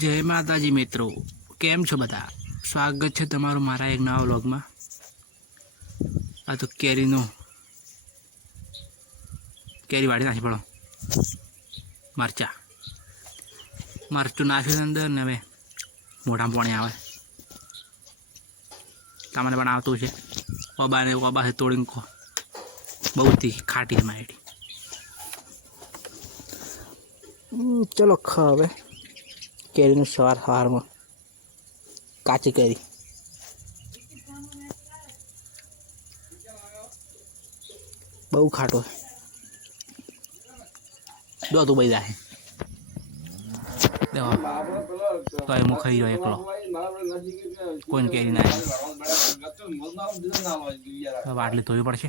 જય માતાજી મિત્રો, કેમ છો બધા? સ્વાગત છે તમારું મારા એક નવા વ્લોગમાં. આ તો કેરી વાળી નાખી પડો. મરચું નાખ્યું અંદર ને હવે મોઢામાં પાણી આવે. તમને પણ આવતું છે. ઓબાને તોડીને ખો. બહુ ખાટી મારી. ચલો હવે કેરીનું સવારમાં કાચી કેરી બહુ ખાટો દોતું ભાઈ જાય દેવા તો એ મુખાઈ ગયો એકલો. કોઈને કેરી ના વાટલી ધોવી પડશે.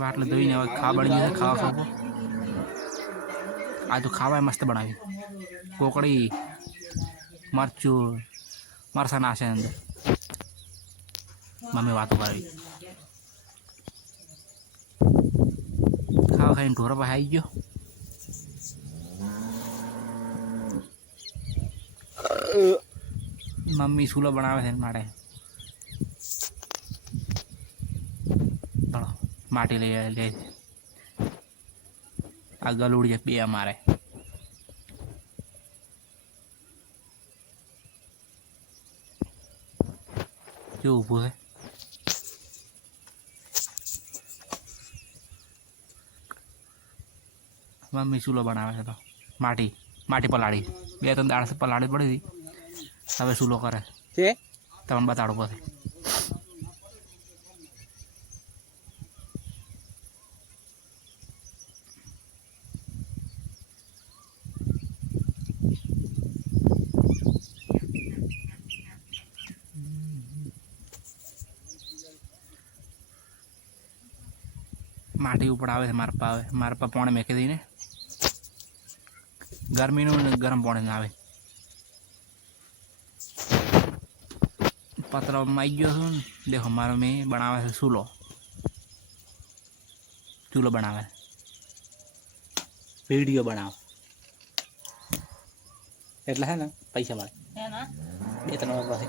વાટલે ધોઈને હવે ખાવા બની જશે. ખાવા આ તો ખાવા મસ્ત બનાવી. કોકડી મરચું મરસા નાશે અંદર. મમ્મી વાતો કરાવી. ખાવા ખાઈને ઢોરા પાસે આવી ગયો. મમ્મી સૂલો બનાવે છે માટે માટી લઈ લે. આ ગલુડી બે અમારે કેવું ઊભું છે. મમ્મી ચૂલો બનાવે છે તો માટી પલાળી 2-3 દાડા પલાળી પડી હતી. હવે ચૂલો કરે છે. તમને બતાડો પછી. માટી ઉપડાવે છે મારા પા પાણી મેકી દઈને. ગરમીનું ગરમ પાણી આવે. પતરામાં આવી ગયો છું ને. દેખો મારો મેં બનાવે છે ચૂલો બનાવે. વિડીયો બનાવે એટલે હે ને પૈસા મળે. 2-3 વાર પાસે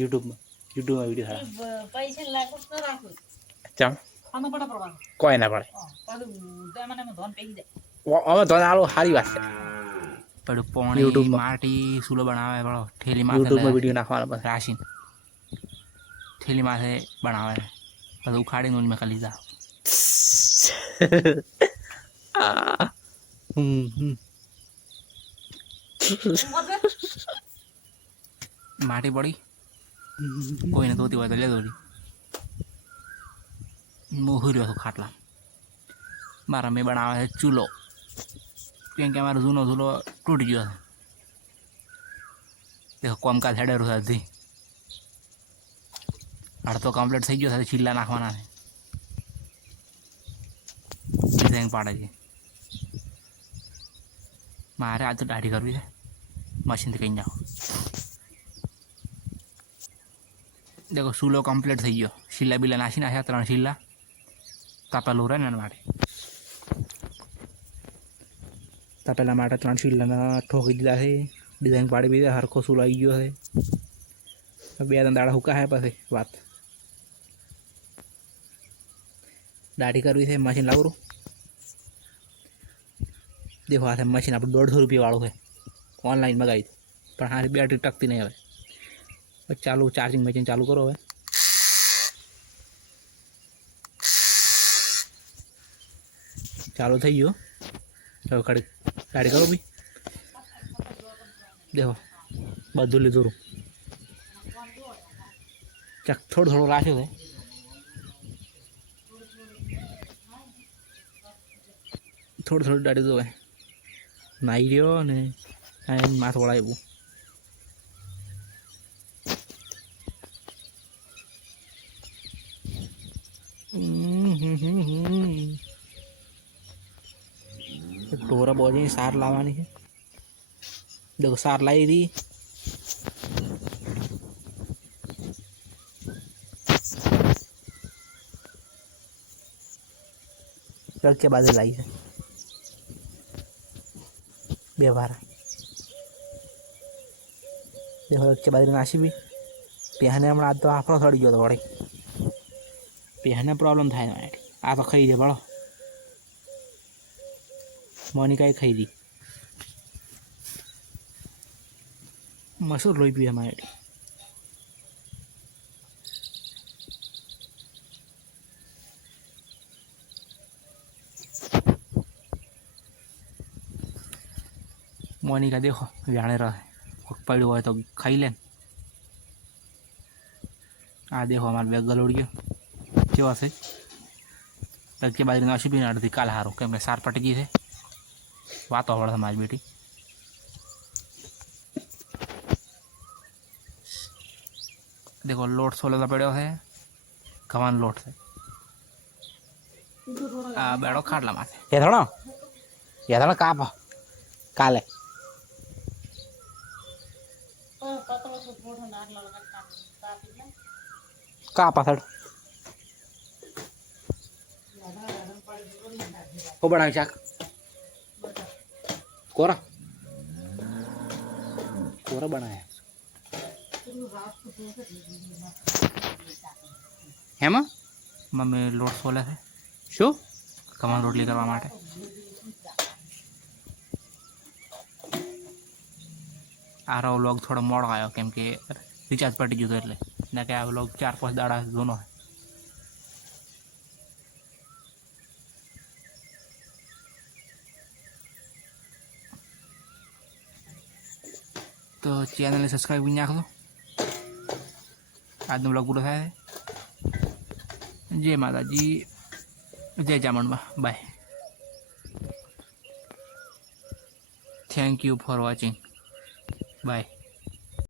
યુટ્યુબમાં વિડીયો થાય. પૈસા લાગુ તો રાખો. ચાલ કોઈ ના પડે. અમે ધોન આલો સારી વાત છે. પડ્યું પાણી યુટ્યુબ માટી ચૂલો બનાવે. બળો ઠેલીમાં યુટ્યુબમાં વિડીયો નાખવાનો બસ. રાશિન ઠેલી માથે બનાવે. બધું ઉખાડીને મેં ખાલી લીધા. માટી પડી કોઈને ધોતી હોય તો લે ધોરી. હું રહ્યો છું ખાટલા. મારા મેં બનાવે છે ચૂલો. કેમ કે અમારો જૂનો ચૂલો તૂટી ગયો છે. દેખો કોમકાજ હેડેરું હતી. અડધો કમ્પ્લીટ થઈ ગયો સાથે ચીલા નાખવાના છે. ડિઝાઇન પાડે છે. મારે આ તો દાઢી કરવી છે. મશીનથી કહી જાઓ. દેખો ચૂલો કમ્પ્લીટ થઈ ગયો. શીલા બીલા નાખી નાખ્યા. 3 શીલા તપેલું રહે ને એના માટે. તપેલા માટે 3 શીલાના ઠોકી દીધા છે. ડિઝાઇન પાડી દીધા. હરખો ચૂલો આવી ગયો છે. 2-3 દાડા હુકા છે પછી વાત. દાઢી કરવી છે. મશીન લાવરું. દેખો આ મશીન આપણે 150 રૂપિયા વાળું છે. ઓનલાઈન મગાવી પણ હારી બેટરી ટકતી નહીં. હવે ચાલુ ચાર્જિંગ મશીન ચાલુ કરો. હવે ચાલુ થઈ ગયો. હવે ખડી ગાડી કરો ભાઈ. દેખો બધું લીધું. ચક થોડું રાખ્યું છે. થોડું દાડી દો. નાઈ ગયો ને માથું વળાવ્યું. ઢોરા બોજીની સાર લાવવાની છે. देखो सार लाई दी लड़के बाजू लाई है व्यवहार देखो लड़के बाजू नासी भी पेहने हमने आज तो आफरो थोड़ी गयो तो वड़ी पेहने प्रॉब्लम थाय ना आ तो खाई दे बड़ो मोनिका खाई दी मसूर लोई पी हमारे मोनिका देखो जाने रहा पड़ो हो तो खाई ले आ देखो हमारे बैग गलोड़ गयो केवा से लड़के बाजू नाशी भी अड़धी काल हारो केम सार पटकी है बात हो हमारी बेटी देखो लोट सोलेला पड़ो है खवान लोट से आ बेड़ो खाटला माथे ये थोड़ा काप काले कापा थड़ वो बड़ा चाक कोरा कोरा बनाया हेमा मम्मी लोट सोले है शू कमान रोटली करवा माटे आ रहा व्लॉग थोड़ा मोड़ आयो केम के रिचार्ज पटी गयो એટલે ના કે આ વ્લॉग 4-5 દાડા જૂનો है तो चैनल ने सब्सक्राइब भी नाख दो आज नो व्लॉग पूरा थाय जय माताजी जय Chamunda bye thank you for watching bye.